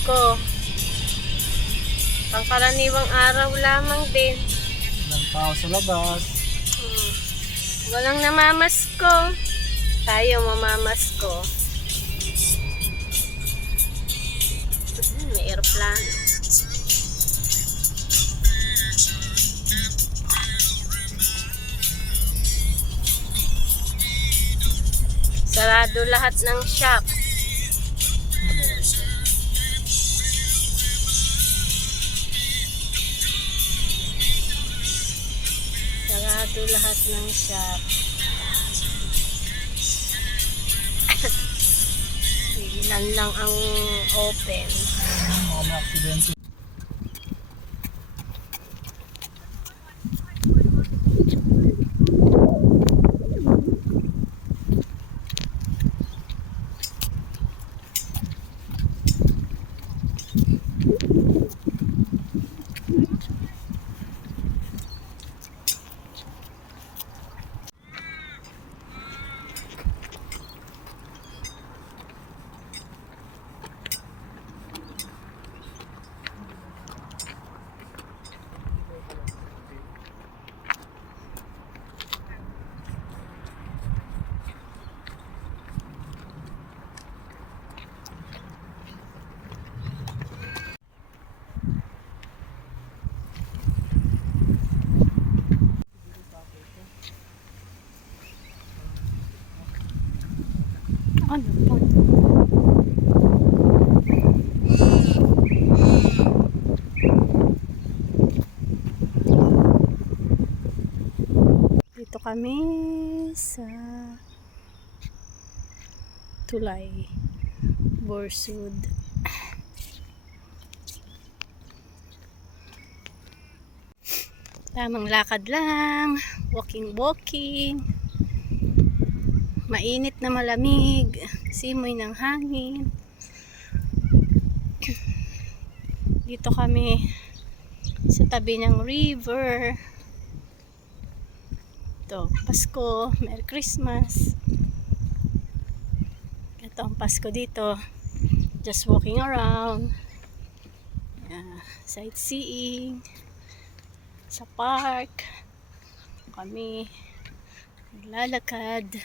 Pasko. Pangkaraniwang araw lamang din. Ilang tao sa labas. Walang namamasko. Tayo mamamasko. May aeroplano. Sarado lahat ng shop. Sarado lahat ng shop. Ilan lang ang open. Mga may aksidente. Ano po? Dito kami sa Tulay, Borsud. Tamang lakad lang, walking. Mainit na malamig, simoy ng hangin. Dito kami sa tabi ng river. Ito, Pasko, Merry Christmas. Ito ang Pasko dito. Just walking around. Sightseeing. Sa park. Kami naglalakad.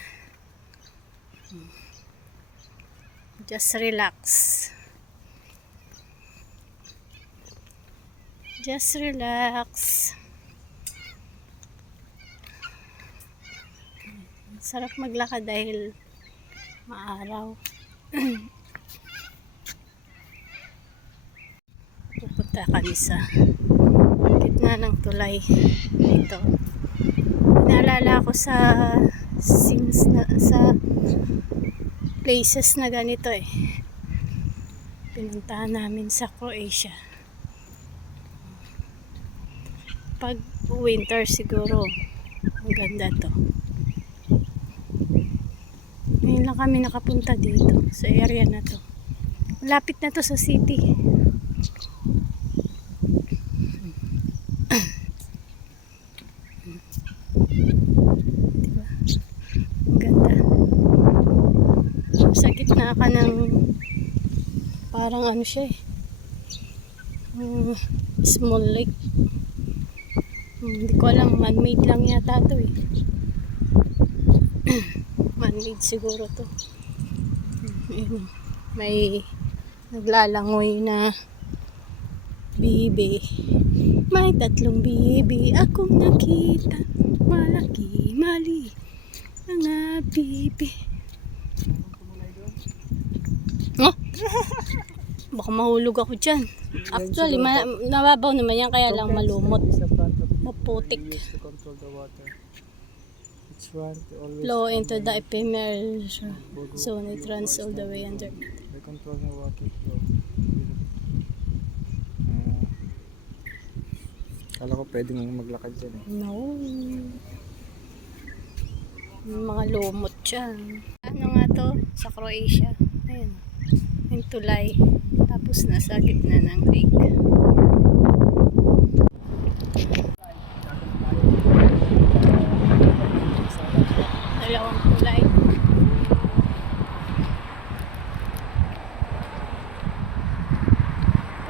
Just relax. Just relax. Sarap maglakad dahil maaraw. Pupunta kami sa gitna ng tulay dito. Naalala ko sa scenes na, sa places na ganito eh. Pinuntahan namin sa Croatia. Pag winter siguro ang ganda to. Ngayon lang kami nakapunta dito sa area na to. Malapit na to sa city. Diba? Ang ganda. Sa gitna ka ng parang ano siya eh. Small lake. Hindi ko alam, man-made lang yata to eh. Man-made siguro to. May naglalangoy na bibi. May 3 bibi akong nakita. Malaki, mali. Mga bibi. Oh? Baka mahulog ako dyan. Actually, nababaw naman yan, kaya lang malumot. Maputik. Flow into the ephemeral zone. It runs all the way under. They control the walking flow. Kala ko pwedeng maglakad dyan eh. No. Mga lumot dyan. Ano nga to? Sa Croatia. Ayan. Yung tulay. Tapos nasa gitna ng lake. Dalawang tulay.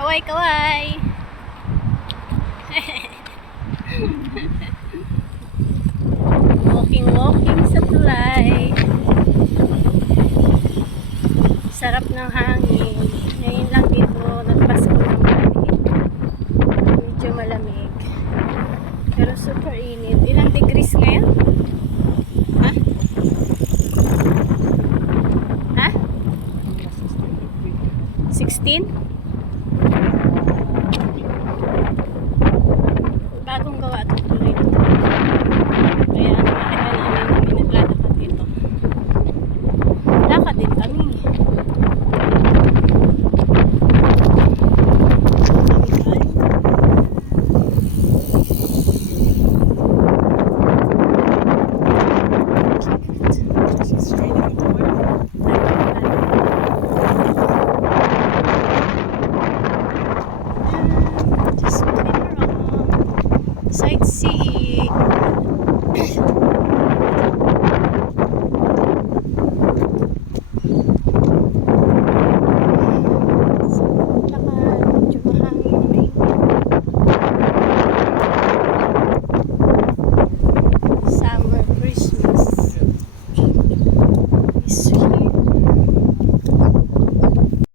Kaway, kaway! Walking, walking sa tulay. Sarap ng hangin. Ngayon lang dito, nagpasko ng malamig. Medyo malamig. Pero super init. Ilang degrees ngayon? Ha? Ha? 16? Bagong gawa ito tuloy na to. Kaya nakita namin kami naglalakad dito. Lakad din kami. Just walking around, sightseeing.